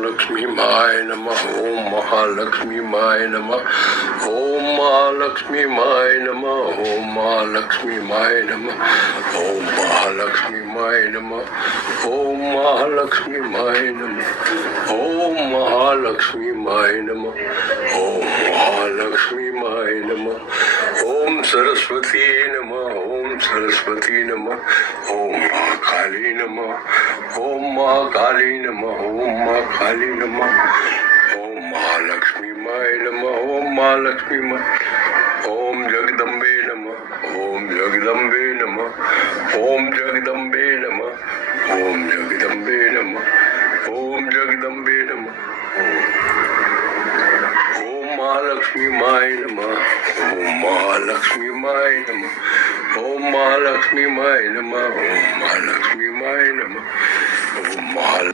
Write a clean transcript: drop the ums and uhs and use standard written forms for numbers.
Mahalakshmi my नमः ओम Mahalakshmi my नमः ओम Mahalakshmi my नमः ओम महालक्ष्मी माय नमः ओम महालक्ष्मी माय नमः ओम महालक्ष्मी माय नमः ओम महालक्ष्मी माय नमः ओम महालक्ष्मी माय नमः ओम सरस्वती नमः ओम सरस्वती नमः ओम महाकाली नमः ओम महाकाली नमः ओम महाकाली नमः ओम महालक्ष्मी माय नमः ओम महालक्ष्मी माय ओम जगदम्बे नमः ओम जगदम्बे नमः ओम जगदम्बे नमः ओम जगदम्बे नमः ओम जगदम्बे नमः ओम महालक्ष्मी माय नमः ओम महालक्ष्मी माय नमः ओम महालक्ष्मी माय नमः ओम महालक्ष्मी माय नमः ओम महालक्ष्मी